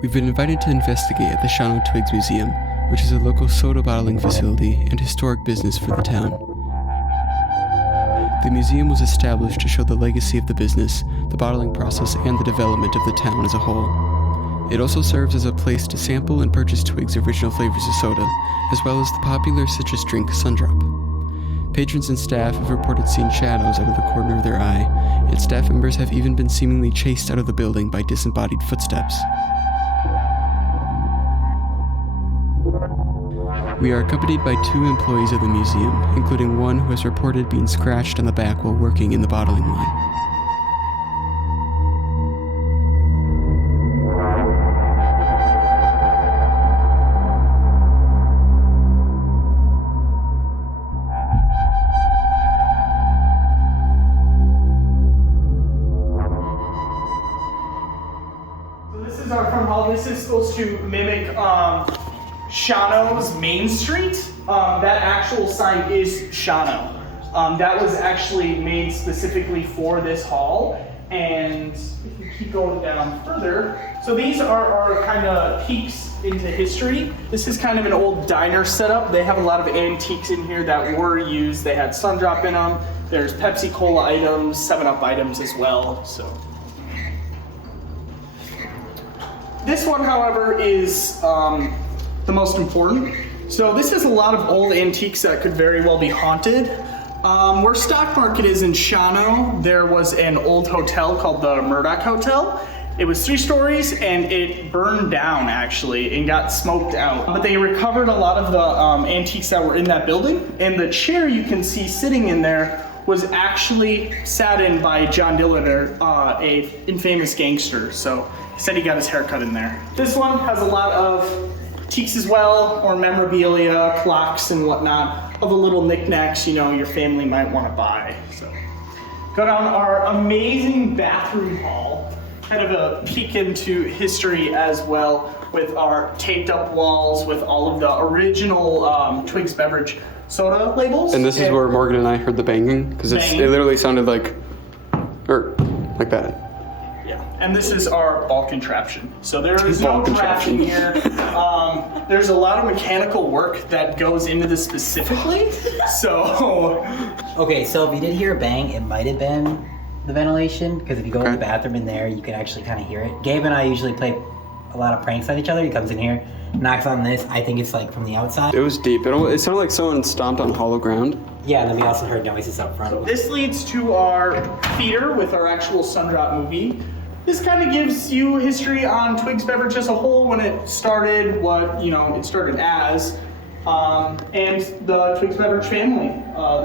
We've been invited to investigate at the Shawano Twigs Museum, which is a local soda bottling facility and historic business for the town. The museum was established to show the legacy of the business, the bottling process, and the development of the town as a whole. It also serves as a place to sample and purchase Twig's original flavors of soda, as well as the popular citrus drink Sundrop. Patrons and staff have reported seeing shadows out of the corner of their eye, and staff members have even been seemingly chased out of the building by disembodied footsteps. We are accompanied by 2 employees of the museum, including one who has reported being scratched on the back while working in the bottling line. So this is our front hall. This is supposed to mimic Shawano's Main Street. That actual sign is Shawano. That was actually made specifically for this hall. And if we keep going down further, so these are our kind of peeks into history. This is kind of an old diner setup. They have a lot of antiques in here that were used. They had Sundrop in them. There's Pepsi Cola items, 7-Up items as well. So this one, however, is the most important. So this is a lot of old antiques that could very well be haunted. Where Stock Market is in Shawano, there was an old hotel called the Murdoch Hotel. It was 3 stories and it burned down actually and got smoked out. But they recovered a lot of the antiques that were in that building, and the chair you can see sitting in there was actually sat in by John Dilliter, a infamous gangster. So he said he got his hair cut in there. This one has a lot of antiques as well, or memorabilia, clocks and whatnot, of the little knickknacks, you know, your family might want to buy. So go down our amazing bathroom hall, kind of a peek into history as well, with our taped up walls with all of the original Twig's Beverage soda labels. And this is where Morgan and I heard the banging, because it literally sounded like that. Yeah, and this is our ball contraption. So there is no trash in here. There's a lot of mechanical work that goes into this specifically. So. Okay, so if you did hear a bang, it might have been the ventilation, because if you go in the bathroom in there, you can actually kind of hear it. Gabe and I usually play a lot of pranks on each other. He comes in here, knocks on this. I think it's like from the outside. It was deep. It sounded like someone stomped on hollow ground. Yeah, and then we also heard noises up front. So this leads to our theater with our actual Sundrop movie. This kind of gives you history on Twig's Beverage as a whole, when it started, what it started as, and the Twig's Beverage family,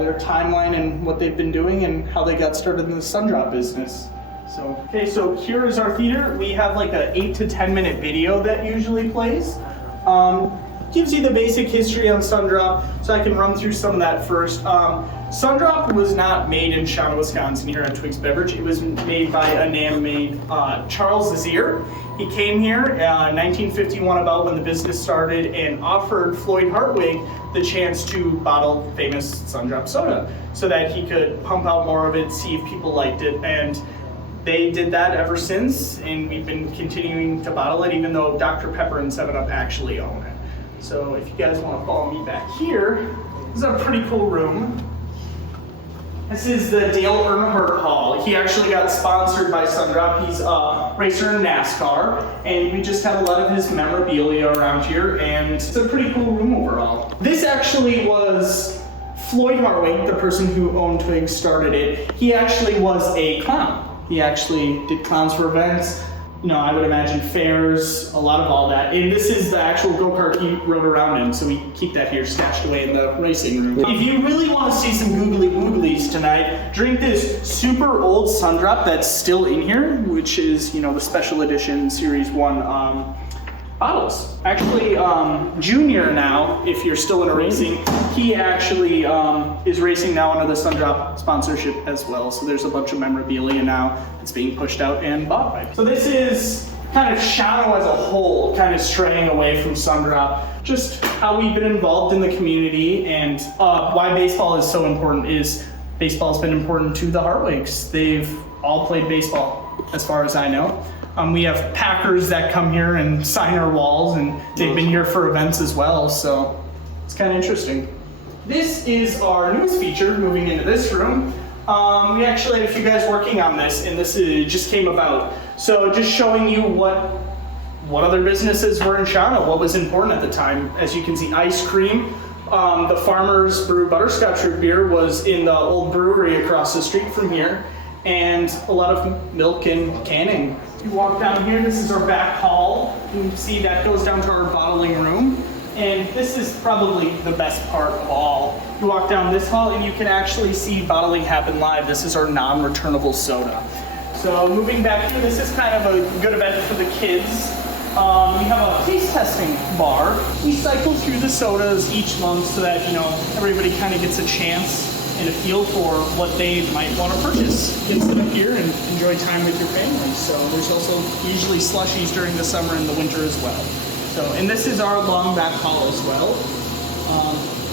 their timeline and what they've been doing and how they got started in the Sundrop business. So here is our theater. We have like a 8 to 10 minute video that usually plays. Gives you the basic history on Sundrop, so I can run through some of that first. Sundrop was not made in Shawano, Wisconsin here at Twig's Beverage. It was made by a man named Charles Zazier. He came here in 1951, about when the business started, and offered Floyd Hartwig the chance to bottle famous Sundrop soda so that he could pump out more of it, see if people liked it. And they did that ever since, and we've been continuing to bottle it, even though Dr. Pepper and 7-Up actually own it. So if you guys want to follow me back here, this is a pretty cool room. This is the Dale Earnhardt Hall. He actually got sponsored by Sundrop. He's a racer in NASCAR, and we just have a lot of his memorabilia around here, and it's a pretty cool room overall. This actually was Floyd Hartwig, the person who owned Twig, started it. He actually was a clown. He actually did clowns for events. I would imagine fairs, a lot of all that. And this is the actual go-kart he rode around in, so we keep that here stashed away in the racing room. If you really want to see some googly googlies tonight, drink this super old Sundrop that's still in here, which is, the special edition Series 1 bottles. Actually, Junior now, if you're still in a racing, he actually is racing now under the Sundrop sponsorship as well. So there's a bunch of memorabilia now that's being pushed out and bought by. So this is kind of Shawano as a whole, kind of straying away from Sundrop. Just how we've been involved in the community, and why baseball is so important is baseball's been important to the Hartwigs. They've all played baseball, as far as I know. We have packers that come here and sign our walls, and they've been here for events as well, so it's kind of interesting. This is our newest feature moving into this room. We actually had a few guys working on this, and this just came about. So just showing you what other businesses were in Shawnee, what was important at the time. As you can see, ice cream. The Farmers Brew Butterscotch Root Beer was in the old brewery across the street from here, and a lot of milk and canning. You walk down here, this is our back hall. You can see that goes down to our bottling room. And this is probably the best part of all. You walk down this hall and you can actually see bottling happen live. This is our non-returnable soda. So moving back here, this is kind of a good event for the kids. We have a taste testing bar. We cycle through the sodas each month so that, everybody kind of gets a chance and a feel for what they might want to purchase. You can sit up here and enjoy time with your family. So there's also usually slushies during the summer and the winter as well. So, and this is our long back hall as well.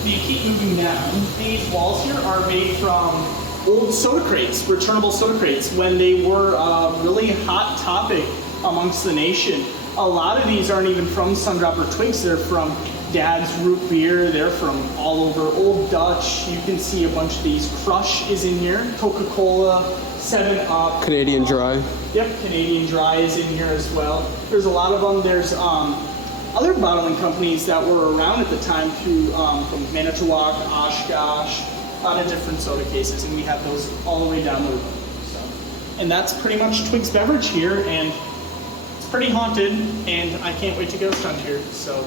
You keep moving down. These walls here are made from old soda crates, returnable soda crates, when they were a really hot topic amongst the nation. A lot of these aren't even from Sundrop or Twigs. They're from Dad's Root Beer. They're from all over. Old Dutch. You can see a bunch of these. Crush is in here. Coca-Cola, 7-Up. Canadian Dry. Yep, Canadian Dry is in here as well. There's a lot of them. There's other bottling companies that were around at the time through from Manitowoc, Oshkosh, a lot of different soda cases, and we have those all the way down the road. So, and that's pretty much Twig's Beverage here, and it's pretty haunted, and I can't wait to ghost hunt here. So.